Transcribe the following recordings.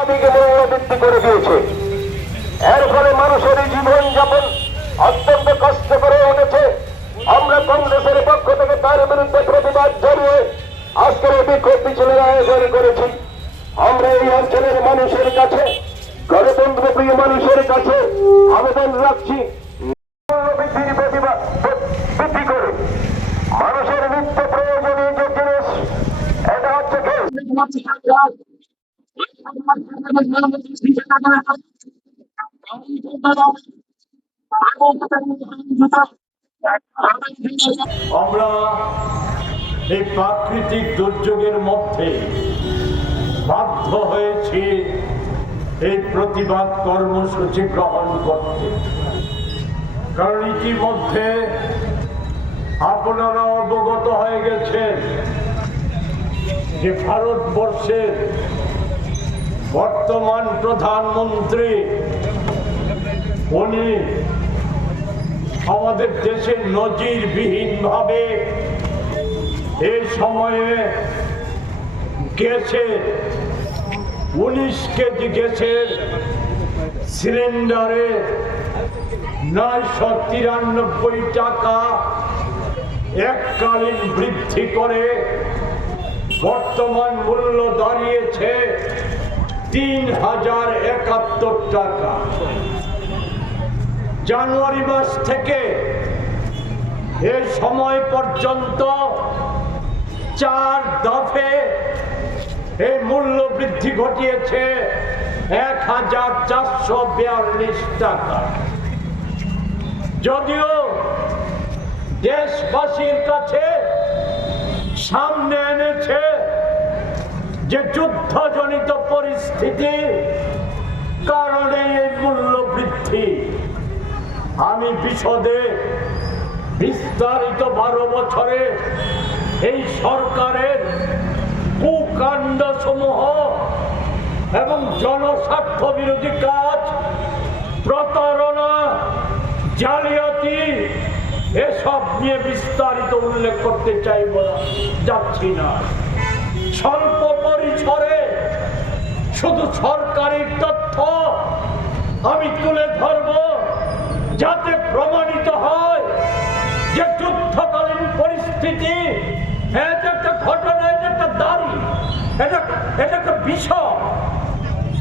টাকাটিকে মূল্যবৃদ্ধি করে দিয়েছে। এর ফলে মানুষের জীবন যাপন অত্যন্ত কষ্ট করে উঠেছে। আমরা কংগ্রেসের পক্ষ থেকে তার বিরুদ্ধে প্রতিবাদ জানিয়ে আজকের এই বিক্ষোভ মিছিলের আয়োজন করেছি। আমরা এই অঞ্চলের মানুষের কাছে, গণতন্ত্রপ্রিয় মানুষের কাছে আবেদন রাখছি, মূল্যবৃদ্ধির প্রতিবাদ বৃদ্ধি করে মানুষের নিত্য প্রয়োজনীয় যে জিনিস, এটা হচ্ছে গ্যাস। আমরা এই প্রাকৃতিক দুর্যোগের মধ্যে বাধ্য হয়েছি এই প্রতিবাদ কর্মসূচি গ্রহণ করতে, কারণ ইতিমধ্যে আপনারা অবগত হয়ে গেছেন যে ভারতবর্ষের বর্তমান প্রধানমন্ত্রী উনি আমাদের দেশে নজিরবিহীনভাবে এই সময়ে গ্যাসের 19 কেজি গ্যাসের সিলিন্ডারে 993 টাকা এককালীন বৃদ্ধি করে বর্তমান মূল্য দাঁড়িয়েছে 3071 টাকা। জানুয়ারি মাস থেকে এই সময় পর্যন্ত 4 দফে এই মূল্য বৃদ্ধি ঘটিয়েছে 1442 টাকা। যদিও দেশবাসীর কাছে সামনে এনেছে যে যুদ্ধজনিত পরিস্থিতি কারণে এই মূল্য বৃদ্ধি, আমি বিশদে বিস্তারিত 12 বছরে এই সরকারের কুকাণ্ড সমূহ এবং জনস্বার্থ বিরোধী কাজ, প্রতারণা, জালিয়াতি এসব নিয়ে বিস্তারিত উল্লেখ করতে চাইব না, যাচ্ছি না। স্বল্প পরিসরে শুধু সরকারি তথ্য আমি তুলে ধরব, যাতে প্রমাণিত হয় যে যুদ্ধকালীন পরিস্থিতি এটা একটা ঘটনা, এটা একটা দাড়ি, এটা একটা বিষয়,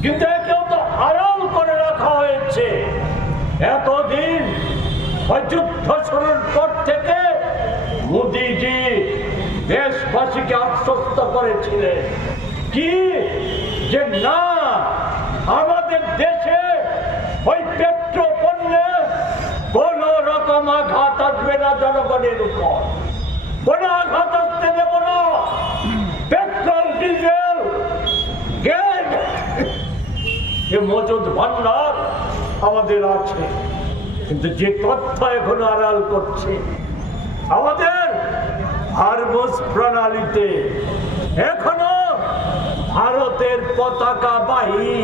কিন্তু একেও তো আড়াল করে রাখা হয়েছে। এতদিন যুদ্ধ শুরুর পর থেকে মোদিজি দেশবাসীকে আশ্বস্ত করেছিলেন কি, যে না, আমাদের দেশে ওই পেট্রো পণ্যে কোন রকম আঘাত আসবে না, জনগণের উপর কোন আঘাত আসতে দেব না। পেট্রোল, ডিজেল, গ্যাস এ মজুদ ভান্ডার আমাদের আছে, কিন্তু যে তথ্য এখন আড়াল করছে, আমাদের হরমুজ প্রণালীতে এখনো ভারতের পতাকাবাহী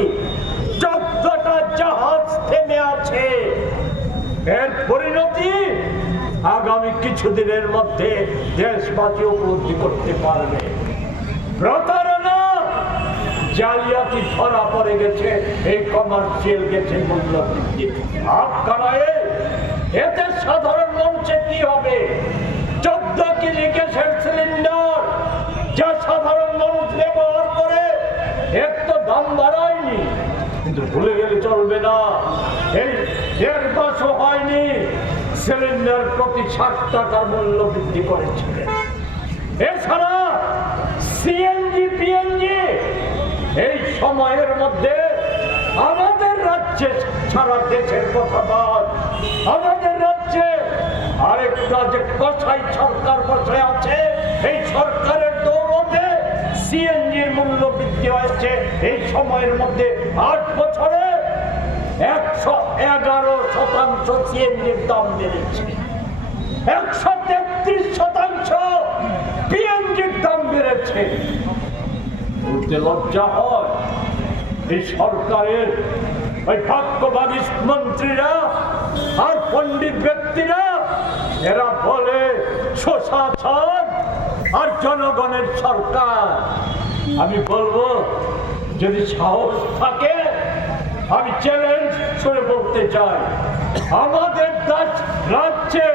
14টা জাহাজ থেমে আছে। এর পরিণতি আগামী কিছুদিনের মধ্যে দেশবাসী উপলব্ধি করতে পারবে। প্রতারণা, জালিয়াতি ধরা পড়ে গেছে এই কমার্শিয়াল গ্যাসের মূল্য বৃদ্ধি। আপনারা এতে সাধারণ মানুষের কি হবে? 14 কেজি গ্যাসের সিলিন্ডার যা সাধারণ মানুষ ব্যবহার করে, এর তো দাম বাড়ায়নি, কিন্তু ভুলে গেলে চলবে না, এই 1.5 মাসও হয়নি সিলিন্ডার প্রতি 60 টাকার মূল্য বৃদ্ধি করেছিলেন। এছাড়া সিএনজি, পিএনজি এই সময়ের মধ্যে আমাদের রাজ্যে, সারা দেশের কথা বাদ, আমাদের রাজ্যে আরেকটা যে কসাই সরকার বসে আছে, এই সরকারের দৌলতে সিএনজির মূল্য বৃদ্ধি হয়েছে এই সময়ের মধ্যে 8 বছরে 111% সিএনজির দাম বেড়েছে, 133% পিএনজির দাম বেড়েছে। বলতে লজ্জা হয় এই সরকারের ওই ভাগ্যবাদী মন্ত্রীরা আর পণ্ডিত ব্যক্তিরা, এরা বলে সুশাসন আর জনগণের সরকার। আমি বলবো যদি সাহস থাকে আমি চ্যালেঞ্জ করে বলতে চাই, আমাদের রাজ্যে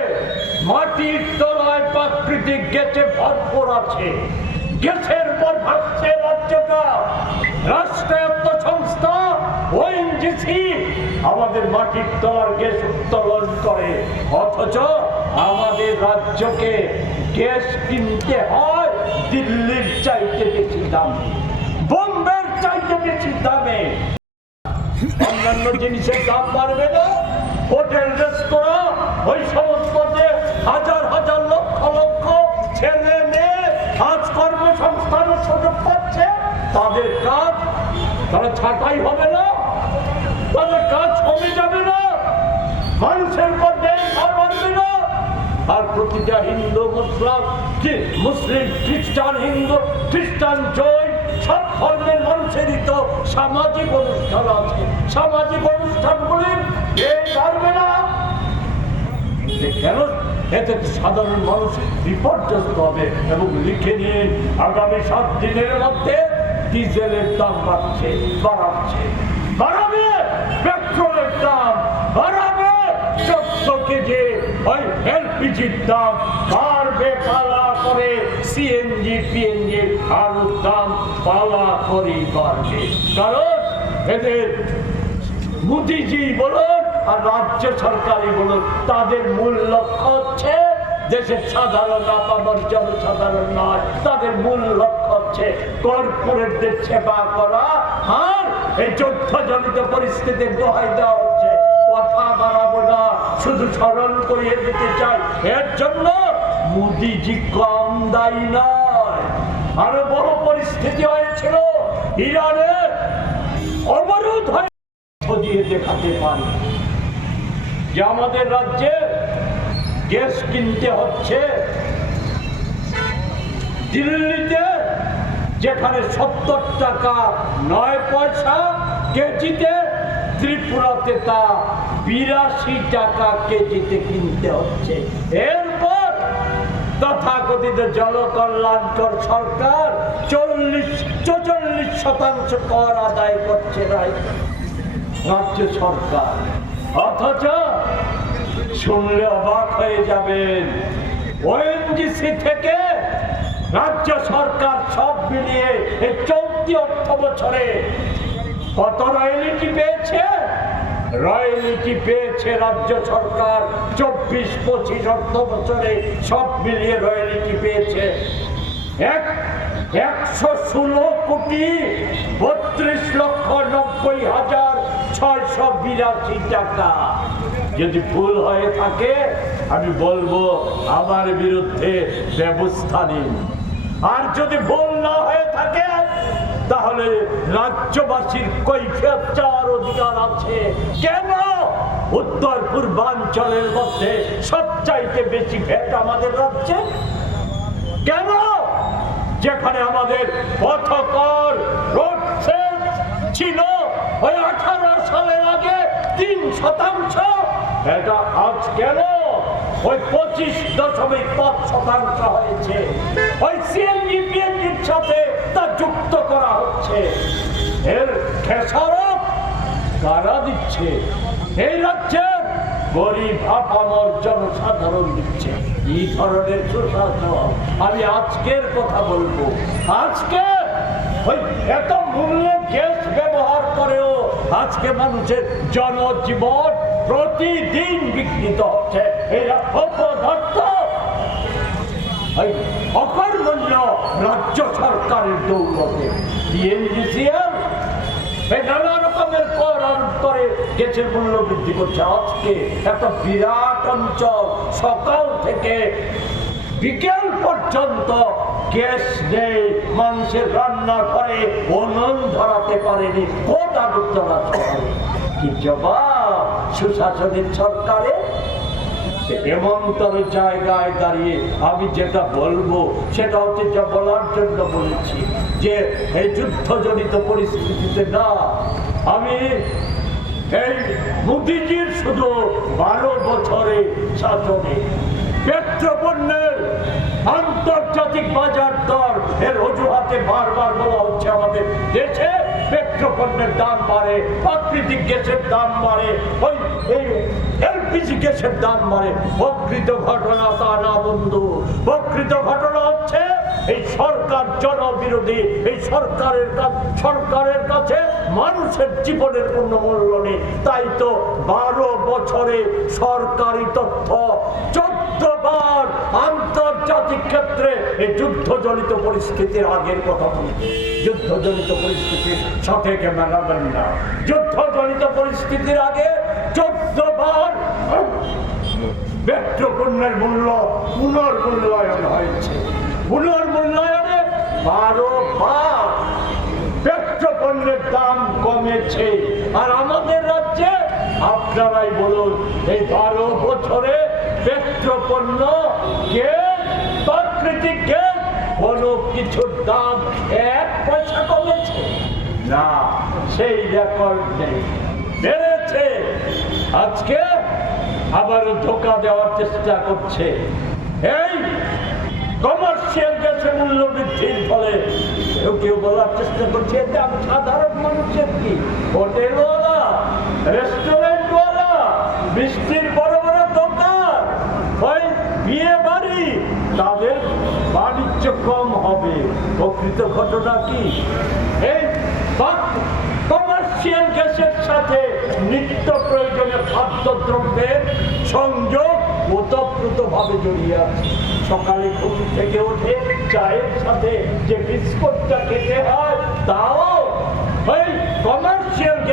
মাটির তলায় প্রাকৃতিক গ্যাসে ভরপুর আছে। গ্যাসের পর ভাবছে রাজ্যটা, রাষ্ট্রায়ত্ত সংস্থা ওএনজিসি আমাদের মাটির তলার গ্যাস উত্তোলন করে, অথচ আমাদের রাজ্যকে গ্যাস কিনতে হয় দিল্লির চাইতে বেশি দামে, বোম্বের চাইতে বেশি দামে। অন্যান্য জিনিসের দাম বাড়বে না, হোটেল রেস্তোরাঁ ওই সমস্ত যে হাজার হাজার লক্ষ লক্ষ ছেলে মেয়ে আজ কর্মসংস্থানের সুযোগ পাচ্ছে, তাদের কাজ তারা ছাঁটাই হবে না, তাদের কাজ কমে যাবে না, মানুষের মধ্যে বাড়বে না। আর প্রতিটা হিন্দু মুসলিম খ্রিস্টান হিন্দু খ্রিস্টান জৈন সব ধর্মের মানুষেরই তো সামাজিক অনুষ্ঠান আছে, সামাজিক অনুষ্ঠানগুলি পারবে না কেন? এতে সাধারণ মানুষ বিপর্যস্ত হবে। এবং লিখে নিয়ে আগামী 7 দিনের মধ্যে ডিজেলের দাম বাড়াচ্ছে, বাড়াবে, পেট্রোলের দাম বাড়াবে, 14 কেজি ওই এলপিজির দাম বাড়বে পালা করে, সিএনজি পিএনজি আলুর দাম পালা করেই বাড়বে। কারণ এদের মোদিজি বলুন আর রাজ্য সরকারই বলুন, তাদের মূল লক্ষ্য হচ্ছে দেশের সাধারণ আপামর জনসাধারণ নয়, তাদের মূল লক্ষ্য হচ্ছে কর্পোরেটদের সেবা করা। আর এই যুদ্ধজনিত পরিস্থিতির দোহাই দেওয়া হচ্ছে, কথা বাড়াবো না, শুধু স্মরণ করিয়ে দিতে চাই, এর জন্য মোদিজি কম দায়ী নয়। আরো বড় পরিস্থিতি হয়েছিল, ইরানে অবরোধ হয়ে দিয়ে দেখাতে পারি যে আমাদের রাজ্যে গ্যাস কিনতে হচ্ছে দিল্লিতে, যেখানে 70 টাকা 9 পয়সা কেজিতে, ত্রিপুরাতে তা 82 টাকা কেজিতে কিনতে হচ্ছে। এরপর তথাকথিত জনকল্যাণকর সরকার 44% কর আদায় করছে রাজ্য সরকার। অথচ শুনলে অবাক হয়ে যাবেন, ওএনজিসি থেকে রাজ্য সরকার সব মিলিয়ে এই 14 অর্থ বছরে কত রয়্যালিটি পেয়েছে? রয়্যালিটি পেয়েছে রাজ্য সরকার 24-25 অর্থ বছরে সব মিলিয়ে রয়্যালিটি পেয়েছে 116,32,682 টাকা। যদি ভুল হয়ে থাকে আমি বলবো আমার বিরুদ্ধে ব্যবস্থা নিন, আর যদি ভুল না হয়ে থাকে তাহলে রাজ্যবাসীর কৈফিয়ত চাওয়ার অধিকার আছে। কেন উত্তর পূর্বাঞ্চলের মধ্যে সবচাইতে বেশি ভ্যাট আমাদের রাজ্যে? কেন যেখানে আমাদের পথকর রোড সেস ছিল ওই 18 সালের আগে 3%, এটা আজ কেন ওই 25.5% হয়েছে? ওই সিএনজি পিএনজির সাথে তা যুক্ত করা হচ্ছে। এর খেসারত কারা দিচ্ছে? এই রাজ্যের গরিব আপামর জনসাধারণ দিচ্ছে। এই ধরনের সুশাসন আমি আজকের কথা বলবো। আজকে ওই এত মূল্যে গ্যাস ব্যবহার করেও আজকে মানুষের জনজীবন প্রতিদিন বিঘ্নিত হচ্ছে। এরা অপদার্থ অকর্মণ্য রাজ্য সরকারের দৌলতে ডিএনজিসিএল নানা রকমের কর আরোপ করে গ্যাসের মূল্য বৃদ্ধি করছে। আজকে একটা বিরাট অঞ্চল সকাল থেকে বিকেল পর্যন্ত গ্যাস নেই, মানুষের রান্না করে উনুন ধরাতে পারেনি, কোট আগুন জ্বালাতে পারে। কি জবাব সুশাসনের সরকারে? এমনতর জায়গায় দাঁড়িয়ে আমি যেটা বলবো সেটা হচ্ছে যা বলার জন্য বলেছি, যে এই যুদ্ধজনিত পরিস্থিতিতে না, আমি এই মোদিজির শুধু 12 বছরে শাসনে পেট্রোপণ্যের আন্তর্জাতিক বাজার দর এর অজুহাতে বারবার বলা হচ্ছে আমাদের দেশে পেট্রোপণ্যের দাম বাড়ে, প্রাকৃতিক গ্যাসের দাম বাড়ে, ওই এই এলপিজি গ্যাসের দাম বাড়ে। প্রকৃত ঘটনা তা না বন্ধু, প্রকৃত ঘটনা হচ্ছে এই সরকার জনবিরোধী। এই সরকারের কাছে মানুষের জীবনের কোনো মূল্য নেই। তাই তো 12 বছরে সরকারি তথ্য 14 বার আন্তর্জাতিক ক্ষেত্রে এই যুদ্ধজনিত পরিস্থিতির আগের কথা বলছে। যুদ্ধজনিত পরিস্থিতির সাথে মেলাবেন না। যুদ্ধজনিত পরিস্থিতির আগে 14 বার পেট্রোপণ্যের মূল্য পুনর্মূল্যায়ন হয়েছে। পুনর্মূল্যায়নে 12 বার পেট্রোপণ্যের দাম কমেছে। আর আমাদের রাজ্যে আপনারাই বলুন, এই 12 বছরে পেট্রোপণ্য, গ্যাস, প্রাকৃতিক গ্যাস কোন কিছুর দাম 1 পয়সা কমেছে না, সেই রেকর্ড নেই, বেড়েছে। আজকে আবার ধোঁকা দেওয়ার চেষ্টা করছে। এই কমার্শিয়াল গ্যাসের মূল্য বৃদ্ধির ফলে কেউ বলার চেষ্টা করছে দাম সাধারণ মানুষের কি, হোটেলওয়ালা, রেস্টুরেন্টওয়ালা, বৃষ্টির বড় বড় দোকান, ওই বিয়ে বাড়ি, তাদের বাণিজ্য কম হবে। প্রকৃত ঘটনা কি? এই কমার্শিয়াল গ্যাসের সাথে নিত্য প্রয়োজনীয় খাদ্যদ্রব্যের সংযোগ ওতপ্রোতভাবে জড়িয়ে আছে। সকালে ঘুম থেকে উঠে চায়ের সাথে যে বিস্কুটটা খেতে হয়, তাও ওই কমার্শিয়াল